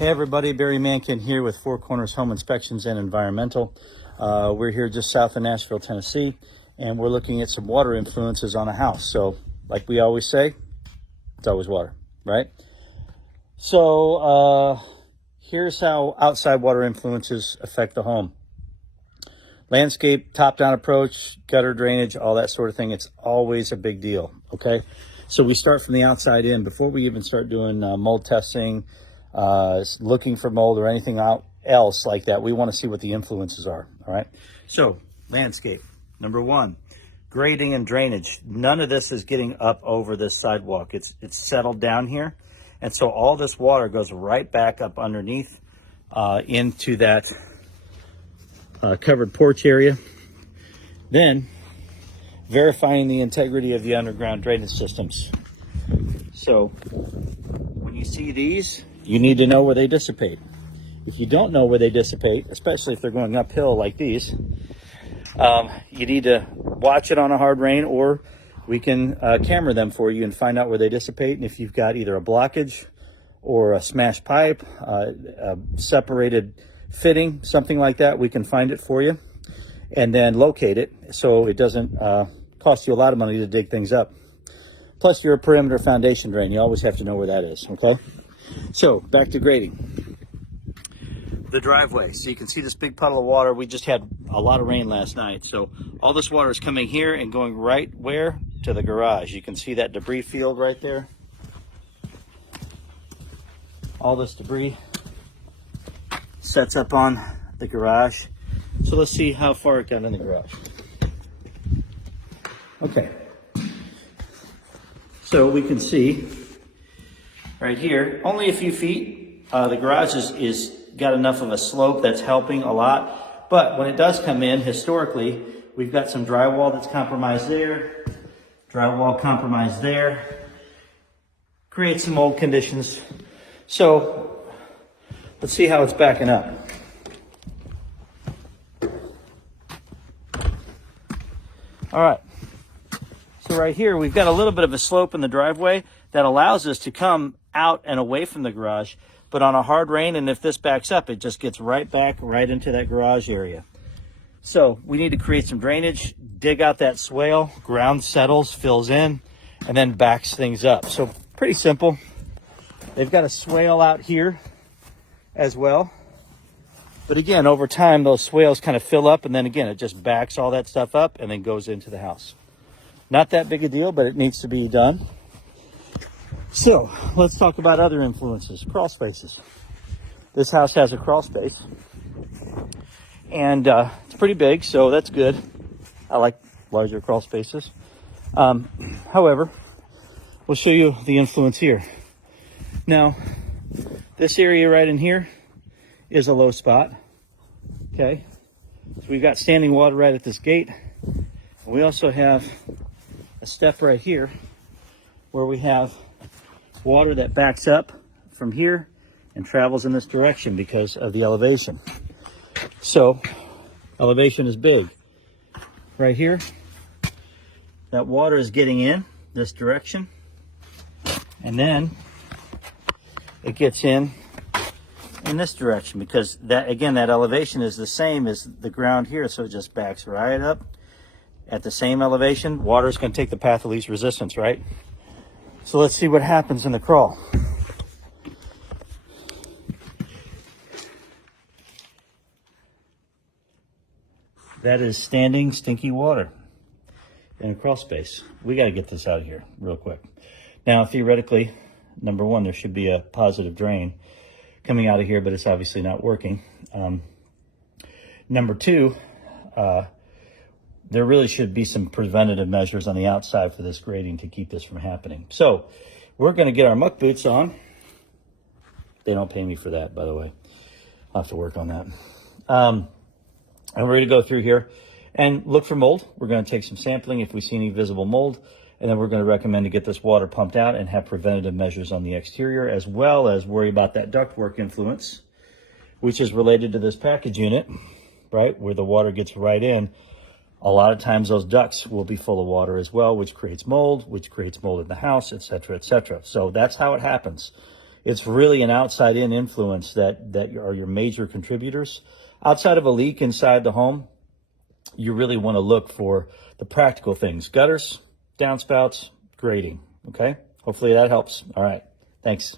Hey everybody, Barry Mankin here with Four Corners Home Inspections and Environmental. We're here just south of Nashville, Tennessee, and we're looking at some water influences on a house. So, like we always say, it's always water, right? So, here's how outside water influences affect the home. Landscape, top-down approach, gutter drainage, all that sort of thing. It's always a big deal, okay? So we start from the outside in. Before we even start doing mold testing, looking for mold or anything else like that, we want to see what the influences are. All right. So landscape, number one, grading and drainage. None of this is getting up over this sidewalk. It's settled down here, and so all this water goes right back up underneath into that covered porch area. Then verifying the integrity of the underground drainage systems. So when you see these, you need to know where they dissipate. If you don't know where they dissipate, especially if they're going uphill like these, you need to watch it on a hard rain, or we can camera them for you and find out where they dissipate. And if you've got either a blockage or a smashed pipe, a separated fitting, something like that, we can find it for you and then locate it so it doesn't cost you a lot of money to dig things up. Plus, you're a perimeter foundation drain. You always have to know where that is, okay? So back to grading. The driveway. So you can see this big puddle of water. We just had a lot of rain last night. So all this water is coming here and going right where? To the garage. You can see that debris field right there. All this debris sets up on the garage. So let's see how far it got in the garage. Okay. So we can see right here, only a few feet. The garage is got enough of a slope that's helping a lot. But when it does come in, historically, we've got some drywall that's compromised there, drywall compromised there, creates some mold conditions. So let's see how it's backing up. All right. So right here, we've got a little bit of a slope in the driveway that allows us to come out and away from the garage. But on a hard rain, and if this backs up, it just gets right back right into that garage area. So we need to create some drainage, dig out that swale, ground settles, fills in, and then backs things up. So pretty simple. They've got a swale out here as well. But again, over time, those swales kind of fill up, and then again, it just backs all that stuff up and then goes into the house. Not that big a deal, but it needs to be done. So let's talk about other influences. Crawl spaces. This house has a crawl space, and it's pretty big, so that's good. I like larger crawl spaces. However, we'll show you the influence here. Now, this area right in here is a low spot. Okay, so we've got standing water right at this gate. We also have a step right here where we have water that backs up from here and travels in this direction because of the elevation. So elevation is big. Right here, that water is getting in this direction, and then it gets in this direction because that, again, that elevation is the same as the ground here, so it just backs right up at the same elevation. Water is going to take the path of least resistance, right? So let's see what happens in the crawl. That is standing stinky water in a crawl space. We got to get this out of here real quick. Now, theoretically, number one, there should be a positive drain coming out of here, but it's obviously not working. Number two, there really should be some preventative measures on the outside for this grading to keep this from happening. So we're going to get our muck boots on. They don't pay me for that, by the way. I'll have to work on that. And we're going to go through here and look for mold. We're going to take some sampling if we see any visible mold. And then we're going to recommend to get this water pumped out and have preventative measures on the exterior, as well as worry about that ductwork influence, which is related to this package unit, right, where the water gets right in. A lot of times those ducts will be full of water as well, which creates mold in the house, et cetera, et cetera. So that's how it happens. it's really an outside-in influence that are your major contributors. Outside of a leak inside the home, you really want to look for the practical things: gutters, downspouts, grading. Okay? Hopefully that helps. All right. Thanks.